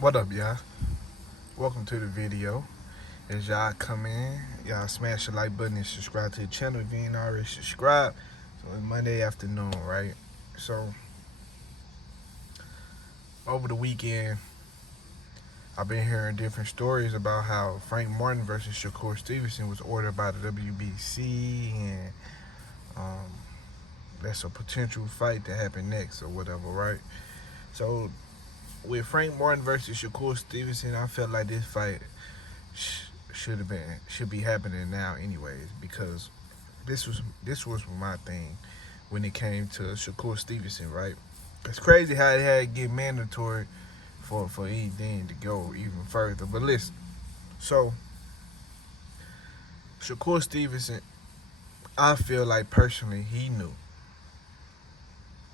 What up, y'all? Welcome to the video. As y'all come in, y'all smash the like button and subscribe to the channel if you ain't already subscribed. So it's Monday afternoon, right? So over the weekend, I've been hearing different stories about how Frank Martin versus Shakur Stevenson was ordered by the WBC, and um, that's a potential fight to happen next or whatever, right? So with Frank Martin versus Shakur Stevenson, I felt like this fight should be happening now anyways, because this was my thing when it came to Shakur Stevenson, right? It's crazy how it had to get mandatory for anything to go even further. But listen, so Shakur Stevenson, I feel like personally he knew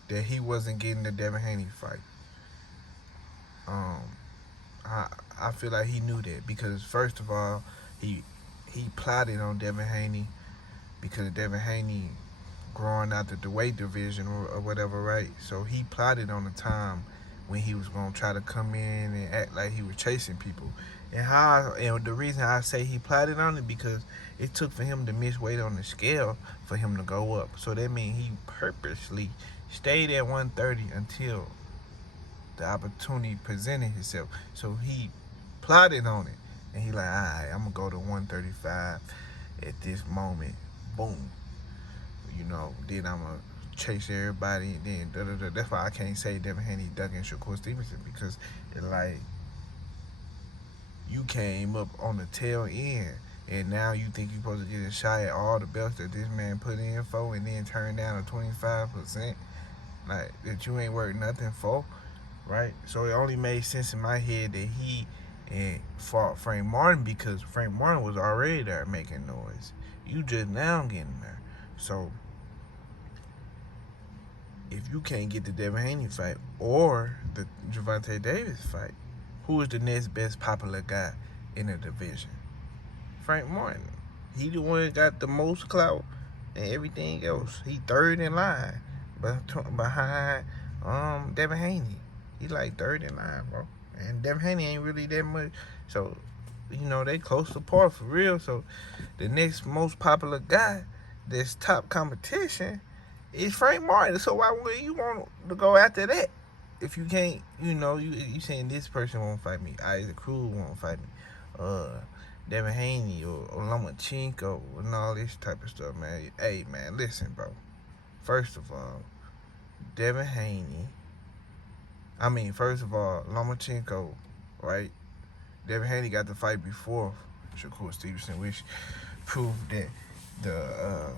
that he wasn't getting the Devin Haney fight. Um, I I feel like he knew that because first of all, he he plotted on Devin Haney because Devin Haney growing out the weight division or whatever, right? So he plotted on the time when he was gonna try to come in and act like he was chasing people. And the reason I say he plotted on it because it took for him to miss weight on the scale for him to go up. So that means he purposely stayed at 130 until the opportunity presented himself. So he plotted on it, and he like, all right, I'm gonna go to 135 at this moment. Boom. Then I'm gonna chase everybody, and then da da da. That's why I can't say Devin Haney ducking Shakur Stevenson because it's like you came up on the tail end, and now you think you're supposed to get a shot at all the belts that this man put in for, and then turn down a 25%, like that you ain't worth nothing for, right? So it only made sense in my head that he and fought Frank Martin because Frank Martin was already there making noise. You just now getting there, so if you can't get the Devin Haney fight or the Gervonta Davis fight, who is the next best popular guy in the division? Frank Martin. He the one that got the most clout and everything else. He third in line behind Devin Haney. He like third in line, bro. And Devin Haney ain't really that much. So, they close apart for real. So the next most popular guy that's top competition is Frank Martin. So why would you want to go after that? If you can't, you saying this person won't fight me. Isaac Cruz won't fight me. Devin Haney or Lomachenko and all this type of stuff, man. Hey, man, listen, bro. First of all, Devin Haney. First of all, Lomachenko, right? Devin Haney got the fight before Shakur Stevenson, which proved that the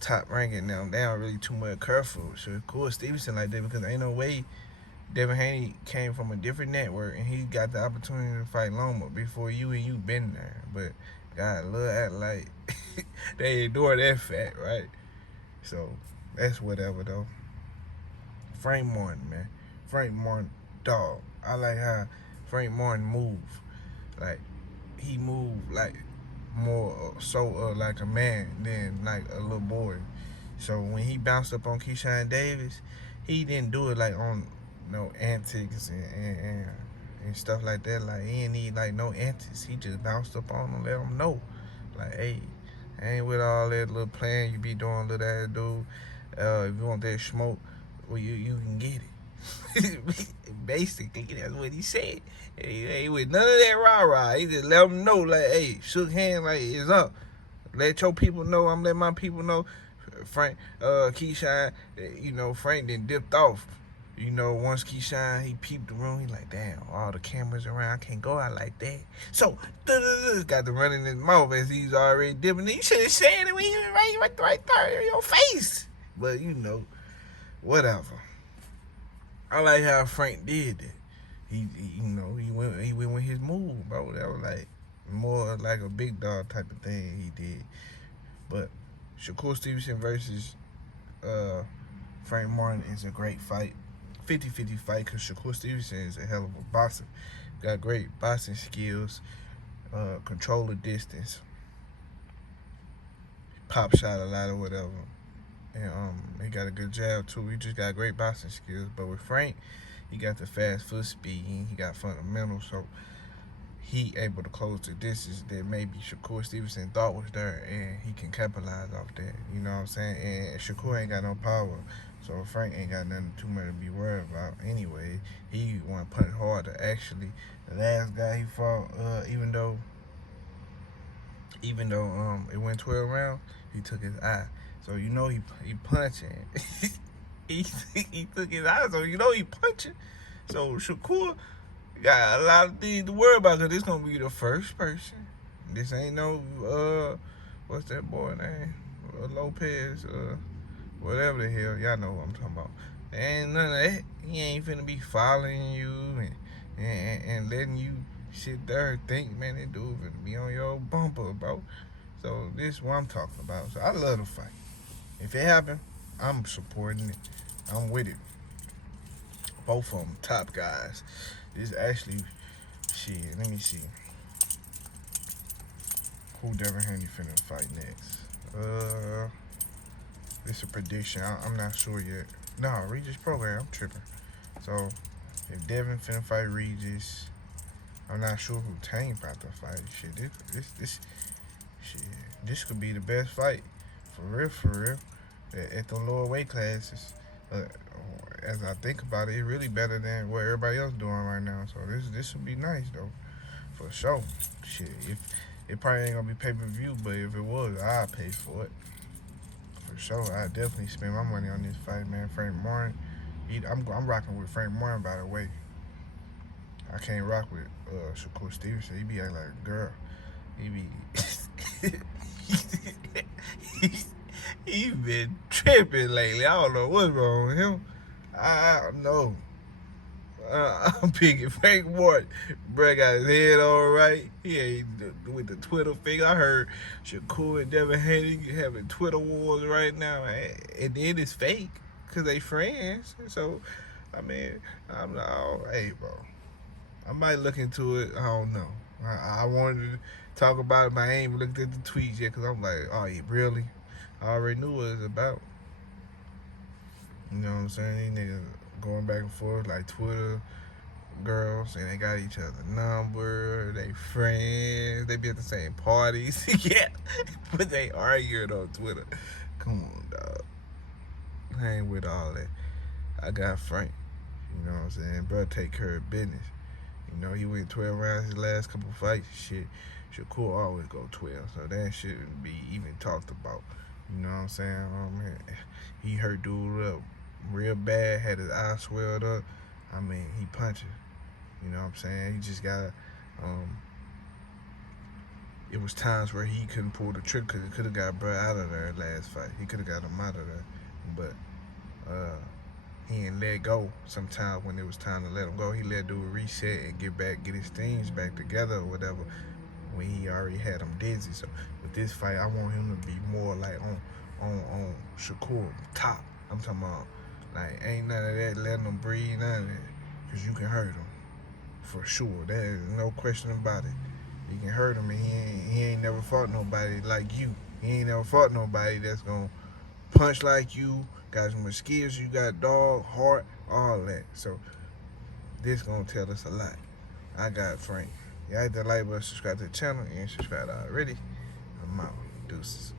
top ranking now they don't really too much care for Shakur Stevenson like that because ain't no way Devin Haney came from a different network and he got the opportunity to fight Loma before you been there. But God, look at like they ignore that fact, right? So that's whatever though. Frank Martin, man. Frank Martin, dog. I like how Frank Martin move. Like he moved like more like a man than like a little boy. So when he bounced up on Keyshawn Davis, he didn't do it like on no antics and stuff like that. Like he didn't need like no antics. He just bounced up on him, let him know, like, hey, I ain't with all that little playing you be doing, little ass dude. If you want that smoke, well, you can get it. Basically, that's what he said. He ain't with none of that rah-rah. He just let them know, like, hey, shook hands, like, it's up. Let your people know, I'm letting my people know. Frank, Keyshawn, Frank then dipped off. Once Keyshawn, he peeped the room, he like, damn, all the cameras around, I can't go out like that. So, got the run in his mouth as he's already dipping. He should have said it when he was right there in your face. But, whatever. I like how Frank did that. He went with his move, bro. That was like more like a big dog type of thing he did. But Shakur Stevenson versus Frank Martin is a great fight. 50-50 fight because Shakur Stevenson is a hell of a boxer. Got great boxing skills, control the distance, pop shot a lot or whatever. And he got a good jab too. He just got great boxing skills. But with Frank, he got the fast foot speed, he got fundamentals, so he able to close the distance that maybe Shakur Stevenson thought was there, and he can capitalize off that. You know what I'm saying? And Shakur ain't got no power, so Frank ain't got nothing too much to be worried about. Anyway, he want to punch harder. Actually, the last guy he fought, even though it went 12 rounds, he took his eye. So you know he punching. he took his eye, so you know he punching. So Shakur got a lot of things to worry about, because this gonna be the first person. This ain't no what's that boy name? Lopez, whatever the hell, y'all know what I'm talking about. Ain't none of that. He ain't finna be following you and letting you sit there and think, man, that dude finna be on your bumper, bro. So this is what I'm talking about. So I love the fight. If it happen, I'm supporting it. I'm with it. Both of them top guys. This actually, shit, let me see. Who Devin Haney finna fight next? It's a prediction. I'm not sure yet. No, Regis program. I'm tripping. So if Devin finna fight Regis, I'm not sure who Tane about to fight. Shit, this could be the best fight, for real. At the lower weight classes. As I think about it, it's really better than what everybody else doing right now. So this would be nice though, for sure. Shit, if it probably ain't gonna be pay-per-view, but if it was, I'd pay for it. For sure, I'd definitely spend my money on this fight, man. Frank Martin, I'm rocking with Frank Martin, by the way. I can't rock with Shakur Stevenson. He be acting like a girl. He be he been tripping lately. I don't know what's wrong with him. I don't know. I'm picking Frank Martin. Bruh got his head all right. He ain't with the Twitter thing. I heard Shakur and Devin Haney having Twitter wars right now. And then it's fake, because they friends. So, I mean, I'm not, hey, bro. I might look into it. I don't know. I wanted to talk about it, but I ain't even looked at the tweets yet, because I'm like, oh, yeah, really? I already knew what it was about. You know what I'm saying? These niggas going back and forth like Twitter girls, and they got each other number, they friends, they be at the same parties. Yeah, but they arguing on Twitter. Come on, dog. I ain't with all that. I got Frank. You know what I'm saying? Bro, take care of business. You know, he went 12 rounds his last couple fights. Shit, Shakur always go 12, so that shouldn't be even talked about. You know what I'm saying? He hurt dude up real bad, had his eye swelled up. I mean, he punching. You know what I'm saying? He just got it was times where he couldn't pull the trigger, because he could have got bro out of there last fight. He could have got him out of there. But he didn't let go sometimes when it was time to let him go. He let dude reset and get his things back together or whatever, when he already had him dizzy. So with this fight, I want him to be more like on Shakur top. I'm talking about, like, ain't none of that letting him breathe, none of that, because you can hurt him for sure. There is no question about it. You can hurt him, and he ain't never fought nobody like you. He ain't never fought nobody that's gonna punch like you, got as much skills you got, dog, heart, all that. So this gonna tell us a lot. I got Frank. Y'all hit that like button, subscribe to the channel, and subscribe already. I'm out. Deuces.